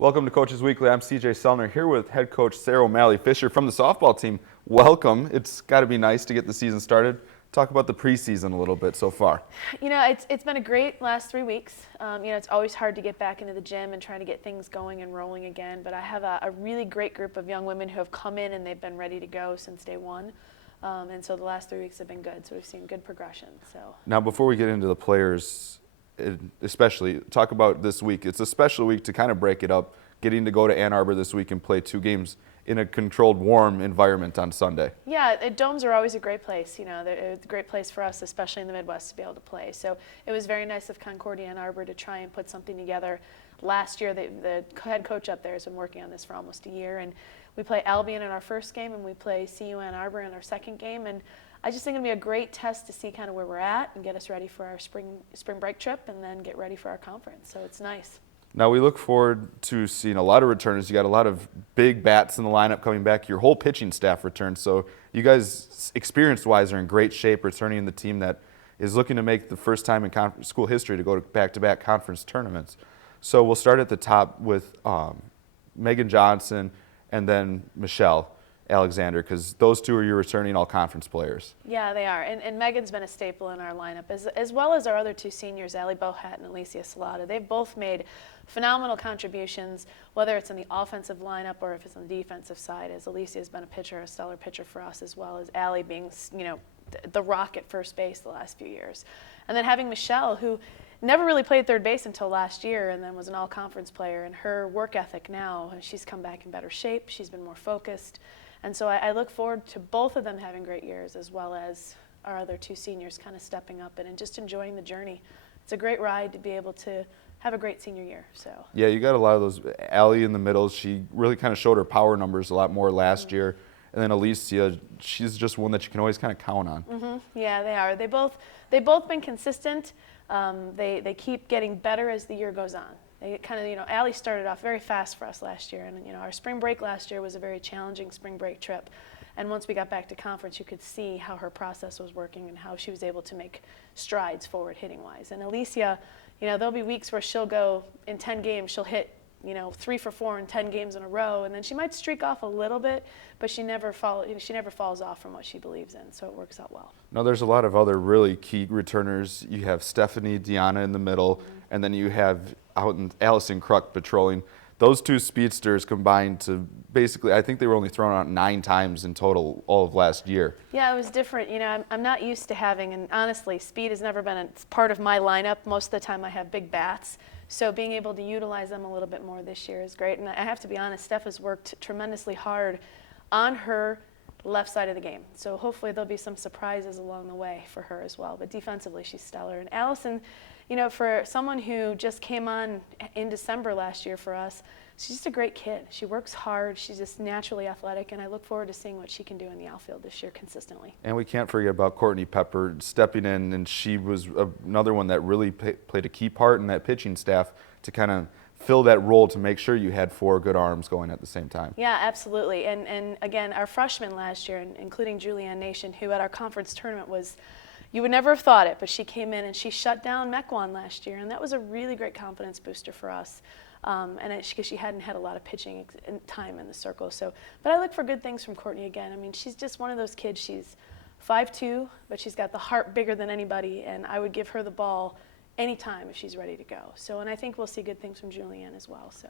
Welcome to Coaches Weekly. I'm CJ Sellner here with head coach Sarah O'Malley Fisher from the softball team. Welcome. It's got to be nice to get the season started. Talk about the preseason a little bit so far. You know, it's been a great last 3 weeks. It's always hard to get back into the gym and trying to get things going and rolling again. But I have a really great group of young women who have come in and they've been ready to go since day one. And so the last 3 weeks have been good. So we've seen good progression. So now, before we get into the players, especially talk about this week. It's a special week to kind of break it up. Getting to go to Ann Arbor this week and play 2 games in a controlled, warm environment on Sunday. Yeah, domes are always a great place. You know, it's a great place for us, especially in the Midwest, to be able to play. So it was very nice of Courtney and Arbor to try and put something together. Last year, the head coach up there has been working on this for almost a year, and we play Albion in our first game, and we play CU Ann Arbor in our second game, and I just think it'll be a great test to see kind of where we're at and get us ready for our spring break trip, and then get ready for our conference. So it's nice. Now, we look forward to seeing a lot of returners. You got a lot of big bats in the lineup coming back. Your whole pitching staff returns. So you guys, experience-wise, are in great shape returning the team that is looking to make the first time in school history to go to back-to-back conference tournaments. So we'll start at the top with Megan Johnson and then Michelle Alexander, because those 2 are your returning all-conference players. Yeah, they are. And Megan's been a staple in our lineup, as well as our other 2 seniors, Allie Bohat and Alicia Salata. They've both made phenomenal contributions, whether it's in the offensive lineup or if it's on the defensive side, as Alicia has been a stellar pitcher for us, as well as Allie being, you know, the rock at first base the last few years. And then having Michelle, who never really played third base until last year and then was an all-conference player, and her work ethic now, she's come back in better shape, she's been more focused. And so I look forward to both of them having great years, as well as our other 2 seniors kind of stepping up and just enjoying the journey. It's a great ride to be able to have a great senior year. So yeah, you got a lot of those. Allie in the middle, she really kind of showed her power numbers a lot more last year. And then Alicia, she's just one that you can always kind of count on. Yeah, they are. They've both been consistent. They keep getting better as the year goes on. They kind of, you know, Allie started off very fast for us last year, and, you know, our spring break last year was a very challenging spring break trip. And once we got back to conference, you could see how her process was working and how she was able to make strides forward hitting-wise. And Alicia, you know, there'll be weeks where she'll go in 10 games, she'll hit, you know, 3 for 4 in 10 games in a row, and then she might streak off a little bit, but she never falls off from what she believes in, so it works out well. Now, there's a lot of other really key returners. You have Stephanie Deanna in the middle, and then you have out in Alison Kruk patrolling. Those 2 speedsters combined to basically, I think they were only thrown out 9 times in total all of last year. Yeah, it was different. You know, I'm not used to having, and honestly, speed has never been a part of my lineup. Most of the time I have big bats. So being able to utilize them a little bit more this year is great. And I have to be honest, Steph has worked tremendously hard on her left side of the game. So hopefully there'll be some surprises along the way for her as well. But defensively, she's stellar. And Alison, you know, for someone who just came on in December last year for us, she's just a great kid. She works hard. She's just naturally athletic, and I look forward to seeing what she can do in the outfield this year consistently. And we can't forget about Courtney Pepper stepping in, and she was another one that really played a key part in that pitching staff to kind of fill that role to make sure you had 4 good arms going at the same time. Yeah, absolutely. And again, our freshmen last year, including Julian Nation, who at our conference tournament was, you would never have thought it, but she came in and she shut down Mequon last year, and that was a really great confidence booster for us. Because she hadn't had a lot of pitching time in the circle. So, but I look for good things from Courtney again. I mean, she's just one of those kids. She's 5'2", but she's got the heart bigger than anybody, and I would give her the ball anytime if she's ready to go. So, and I think we'll see good things from Julianne as well. So.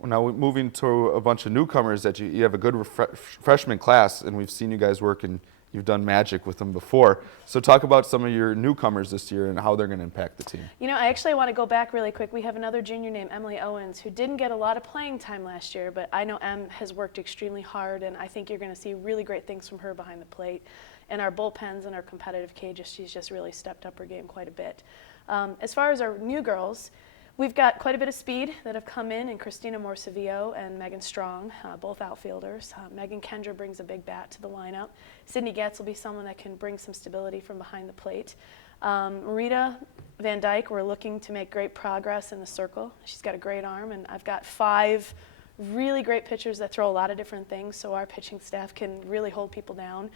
Well, now moving to a bunch of newcomers that you have a good freshman class, and we've seen you guys work and you've done magic with them before. So talk about some of your newcomers this year and how they're going to impact the team. You know, I actually want to go back really quick. We have another junior named Emily Owens who didn't get a lot of playing time last year, but I know Em has worked extremely hard, and I think you're going to see really great things from her behind the plate. And our bullpens and our competitive cages, she's just really stepped up her game quite a bit. As far as our new girls, we've got quite a bit of speed that have come in, and Christina Morcevio and Megan Strong, both outfielders. Megan Kendra brings a big bat to the lineup. Sydney Getz will be someone that can bring some stability from behind the plate. Rita Van Dyke, we're looking to make great progress in the circle. She's got a great arm, and I've got 5 really great pitchers that throw a lot of different things, so our pitching staff can really hold people down.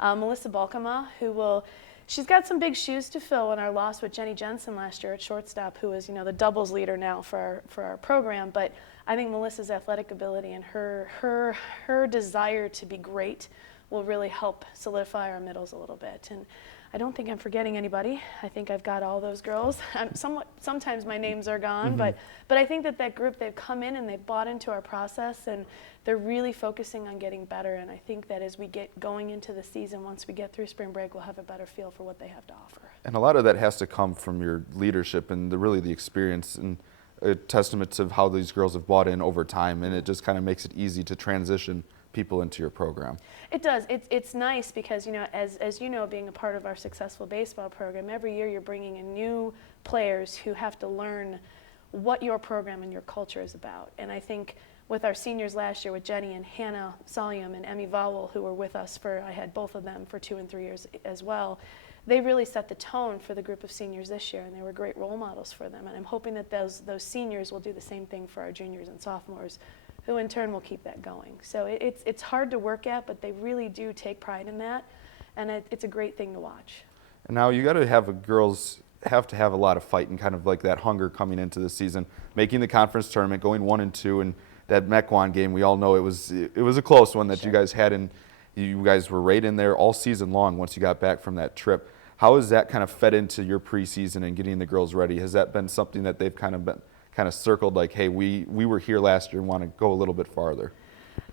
Melissa Balkema, who will She's got some big shoes to fill in our loss with Jenny Jensen last year at shortstop, who is, the doubles leader now for our program. But I think Melissa's athletic ability and her desire to be great will really help solidify our middles a little bit. And I don't think I'm forgetting anybody. I think I've got all those girls. Sometimes my names are gone, but I think that group, they've come in and they've bought into our process, and they're really focusing on getting better. And I think that as we get going into the season, once we get through spring break, we'll have a better feel for what they have to offer. And a lot of that has to come from your leadership and really the experience, and a testament to how these girls have bought in over time, and it just kind of makes it easy to transition people into your program. It does. It's nice because, as you know, being a part of our successful baseball program, every year you're bringing in new players who have to learn what your program and your culture is about. And I think with our seniors last year, with Jenny and Hannah Solium and Emmy Vowell, who were with us I had both of them for 2 and 3 years as well, they really set the tone for the group of seniors this year, and they were great role models for them. And I'm hoping that those seniors will do the same thing for our juniors and sophomores, who in turn will keep that going. So it's hard to work at, but they really do take pride in that, and it's a great thing to watch. And now you got to have girls have to have a lot of fight and kind of like that hunger coming into the season, making the conference tournament, going 1-2, and that Mequon game. We all know it was a close one that you guys had, and you guys were right in there all season long once you got back from that trip. How has that kind of fed into your preseason and getting the girls ready? Has that been something that they've kind of circled, like, hey, we were here last year and want to go a little bit farther?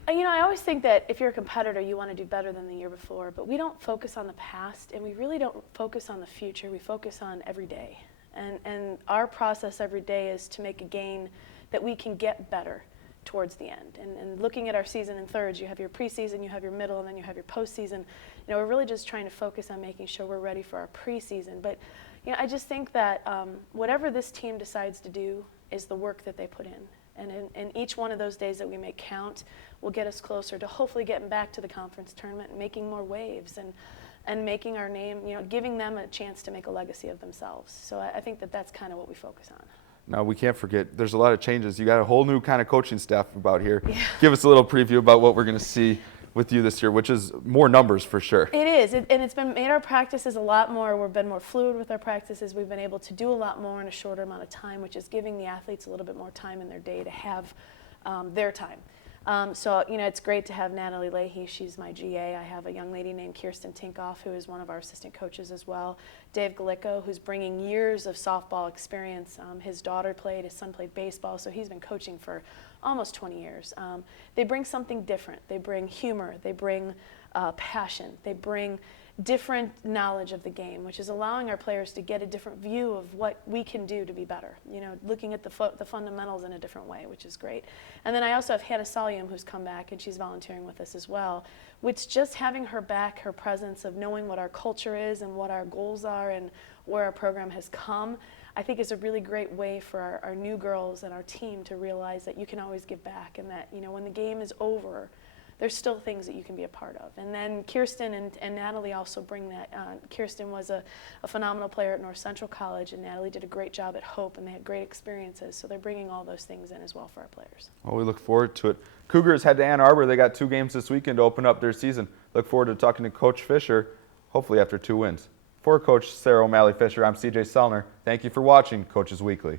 I always think that if you're a competitor, you want to do better than the year before, but we don't focus on the past, and we really don't focus on the future. We focus on every day. And our process every day is to make a game that we can get better towards the end. And looking at our season in thirds, you have your preseason, you have your middle, and then you have your postseason. We're really just trying to focus on making sure we're ready for our preseason. But I just think that whatever this team decides to do is the work that they put in. And each one of those days that we make count will get us closer to hopefully getting back to the conference tournament and making more waves and making our name, giving them a chance to make a legacy of themselves. So I think that that's kind of what we focus on. Now, we can't forget, there's a lot of changes. You got a whole new kind of coaching staff about here. Yeah. Give us a little preview about what we're going to see with you this year, which is more numbers for sure. It is, and it's been made our practices a lot more. We've been more fluid with our practices. We've been able to do a lot more in a shorter amount of time, which is giving the athletes a little bit more time in their day to have their time. So it's great to have Natalie Leahy. She's my GA. I have a young lady named Kirsten Tinkoff, who is one of our assistant coaches as well. Dave Galicko, who's bringing years of softball experience. His daughter played, his son played baseball, so he's been coaching for almost 20 years. They bring something different. They bring humor. They bring passion. They bring different knowledge of the game, which is allowing our players to get a different view of what we can do to be better, looking at the fundamentals in a different way, which is great. And then I also have Hannah Solium, who's come back, and she's volunteering with us as well, which just having her back, her presence of knowing what our culture is and what our goals are and where our program has come, I think is a really great way for our new girls and our team to realize that you can always give back, and that when the game is over, there's still things that you can be a part of. And then Kirsten and Natalie also bring that. Kirsten was a phenomenal player at North Central College, and Natalie did a great job at Hope, and they had great experiences. So they're bringing all those things in as well for our players. Well, we look forward to it. Cougars head to Ann Arbor. They got 2 games this weekend to open up their season. Look forward to talking to Coach Fisher, hopefully after 2 wins. For Coach Sarah O'Malley Fisher, I'm CJ Sellner. Thank you for watching Coaches Weekly.